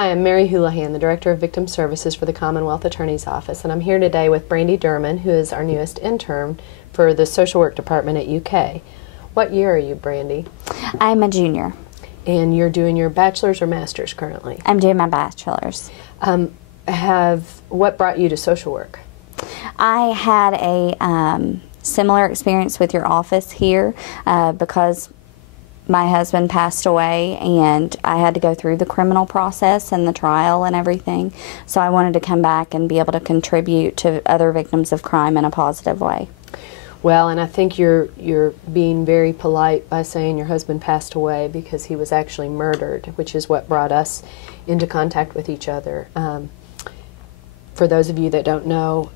Hi, I'm Mary Houlihan, the Director of Victim Services for the Commonwealth Attorney's Office, and I'm here today with Brandy Durman, who is our newest intern for the Social Work Department at UK. What year are you, Brandy? I'm a junior. And you're doing your bachelor's or master's currently? I'm doing my bachelor's. What brought you to social work? I had a similar experience with your office here because my husband passed away and I had to go through the criminal process and the trial and everything. So I wanted to come back and be able to contribute to other victims of crime in a positive way. Well, and I think you're being very polite by saying your husband passed away, because he was actually murdered, which is what brought us into contact with each other. For those of you that don't know,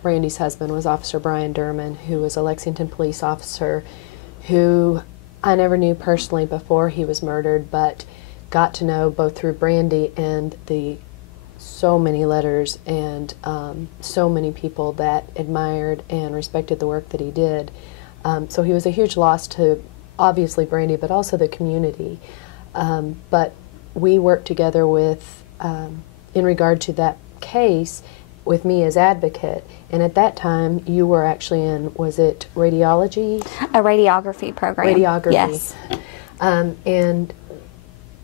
Brandy's husband was Officer Brian Durman, who was a Lexington police officer who I never knew personally before he was murdered, but got to know both through Brandy and the so many letters and so many people that admired and respected the work that he did. So he was a huge loss to obviously Brandy, but also the community. But we worked together with, in regard to that case, with me as advocate, and at that time you were actually in, was it radiology? A radiography program. Radiography. Yes. And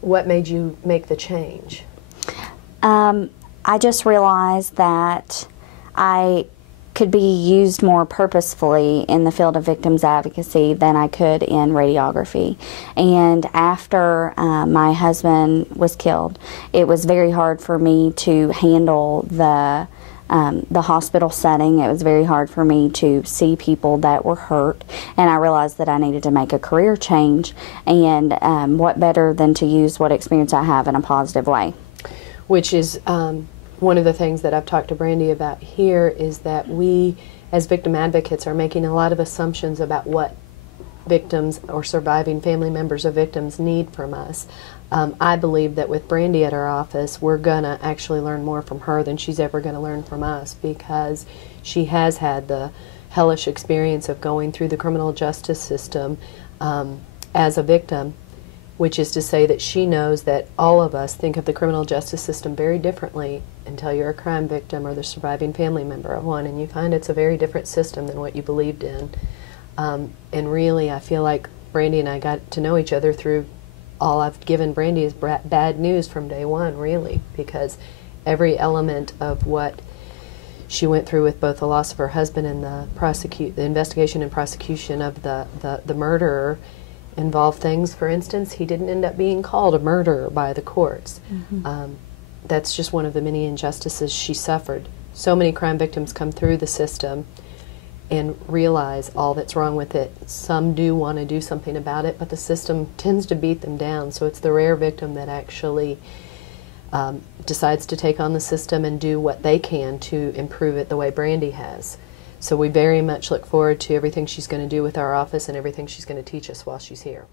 what made you make the change? I just realized that I could be used more purposefully in the field of victims advocacy than I could in radiography. And after my husband was killed, it was very hard for me to handle the hospital setting. It was very hard for me to see people that were hurt, and I realized that I needed to make a career change, and what better than to use what experience I have in a positive way. Which is one of the things that I've talked to Brandy about here, is that we as victim advocates are making a lot of assumptions about what victims or surviving family members of victims need from us. I believe that with Brandy at our office, we're going to actually learn more from her than she's ever going to learn from us, because she has had the hellish experience of going through the criminal justice system as a victim, which is to say that she knows that all of us think of the criminal justice system very differently until you're a crime victim or the surviving family member of one, and you find it's a very different system than what you believed in. And really, I feel like Brandy and I got to know each other through all I've given Brandy is bad news from day one, really, because every element of what she went through with both the loss of her husband and the investigation and prosecution of the murderer involved things. For instance, he didn't end up being called a murderer by the courts. Mm-hmm. That's just one of the many injustices she suffered. So many crime victims come through the system and realize all that's wrong with it. Some do want to do something about it, but the system tends to beat them down. So it's the rare victim that actually decides to take on the system and do what they can to improve it the way Brandy has. So we very much look forward to everything she's going to do with our office and everything she's going to teach us while she's here.